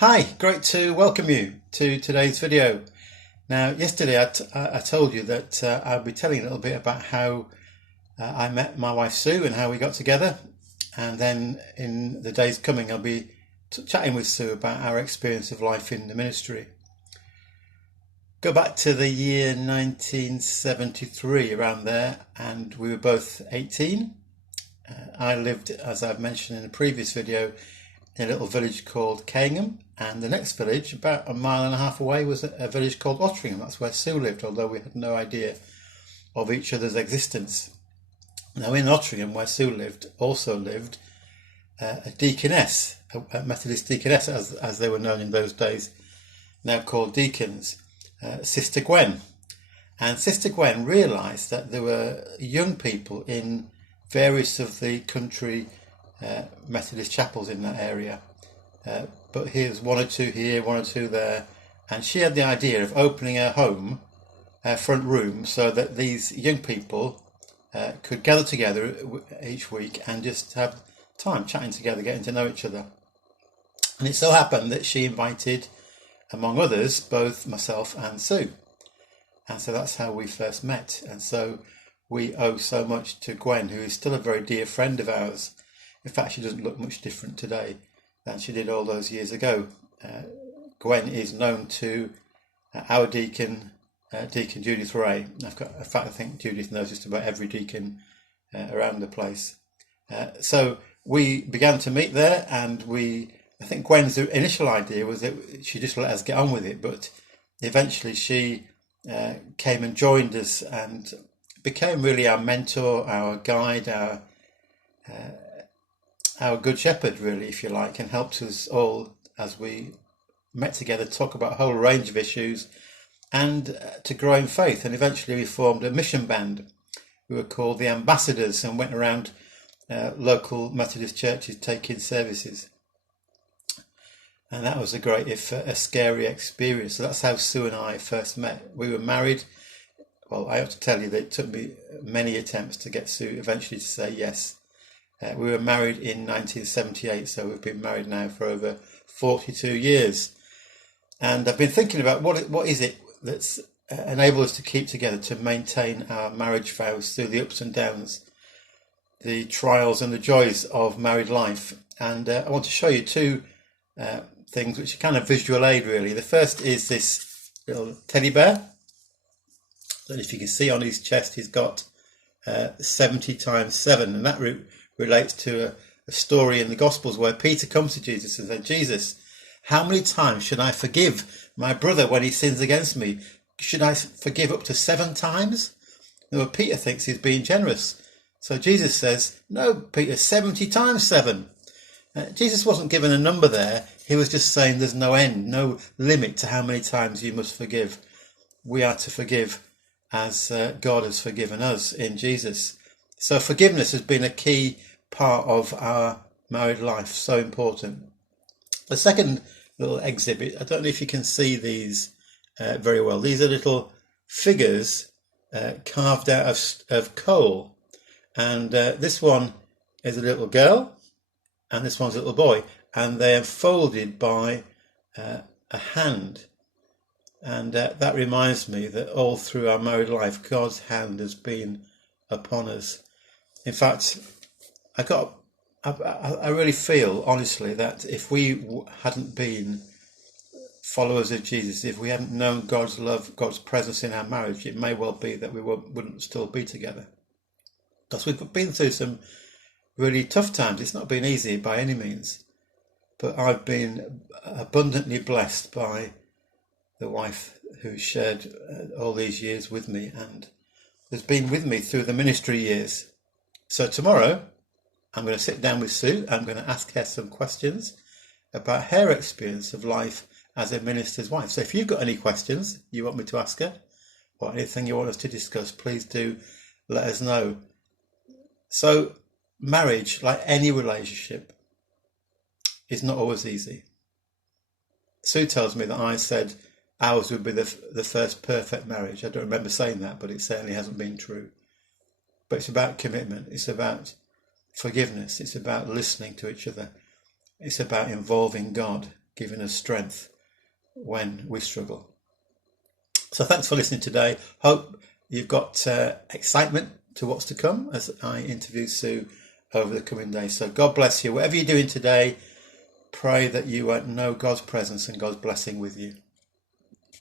Hi, great to welcome you to today's video. Now, yesterday I told you that I'll be telling you a little bit about how I met my wife Sue and how we got together. And then in the days coming, I'll be chatting with Sue about our experience of life in the ministry. Go back to the year 1973, around there, and we were both 18. I lived, as I've mentioned in a previous video, in a little village called Caingham, and the next village, about a mile and a half away, was a village called Otteringham. That's where Sue lived, although we had no idea of each other's existence. Now, in Otteringham, where Sue lived, also lived a deaconess, a Methodist deaconess, as they were known in those days, now called deacons, Sister Gwen. And Sister Gwen realised that there were young people in various of the country Methodist chapels in that area, but here's one or two here, one or two there, and she had the idea of opening her home, her front room, so that these young people could gather together each week and just have time chatting together, getting to know each other. And it so happened that she invited, among others, both myself and Sue, and so that's how we first met. And so we owe so much to Gwen, who is still a very dear friend of ours. In fact, she doesn't look much different today than she did all those years ago. Gwen is known to our deacon, Deacon Judith Ray. In fact, I think Judith knows just about every deacon around the place. So we began to meet there, and I think Gwen's initial idea was that she just let us get on with it, but eventually she came and joined us and became really our mentor, our guide, our good shepherd, really, if you like, and helped us all as we met together to talk about a whole range of issues and to grow in faith. And eventually we formed a mission band. We were called the Ambassadors and went around local Methodist churches taking services. And that was a great, if a scary experience. So that's how Sue and I first met. We were married. Well, I have to tell you that it took me many attempts to get Sue eventually to say yes. We were married in 1978, so we've been married now for over 42 years. And I've been thinking about what is it that's enabled us to keep together, to maintain our marriage vows through the ups and downs, the trials and the joys of married life. And I want to show you two things which are kind of visual aid, really. The first is this little teddy bear. And if you can see on his chest, he's got 70 times 7, and that relates to a story in the Gospels where Peter comes to Jesus and says, Jesus, how many times should I forgive my brother when he sins against me? Should I forgive up to 7 times? Now, Peter thinks he's being generous. So Jesus says, no, Peter, 70 times 7. Jesus wasn't given a number there. He was just saying there's no end, no limit to how many times you must forgive. We are to forgive as God has forgiven us in Jesus. So forgiveness has been a key part of our married life, so important. The second little exhibit, I don't know if you can see these very well. These are little figures carved out of coal, and this one is a little girl and this one's a little boy, and they are folded by a hand. And that reminds me that all through our married life, God's hand has been upon us. In fact, I really feel, honestly, that if we hadn't been followers of Jesus, if we hadn't known God's love, God's presence in our marriage, it may well be that we wouldn't still be together. Because we've been through some really tough times. It's not been easy by any means. But I've been abundantly blessed by the wife who shared all these years with me and has been with me through the ministry years. So tomorrow, I'm going to sit down with Sue. I'm going to ask her some questions about her experience of life as a minister's wife. So if you've got any questions you want me to ask her, or anything you want us to discuss, please do let us know. So marriage, like any relationship, is not always easy. Sue tells me that I said ours would be the first perfect marriage. I don't remember saying that, but it certainly hasn't been true. But it's about commitment. It's about forgiveness. It's about listening to each other. It's about involving God, giving us strength when we struggle. So thanks for listening today. Hope you've got excitement to what's to come as I interview Sue over the coming days. So God bless you. Whatever you're doing today, pray that you know God's presence and God's blessing with you.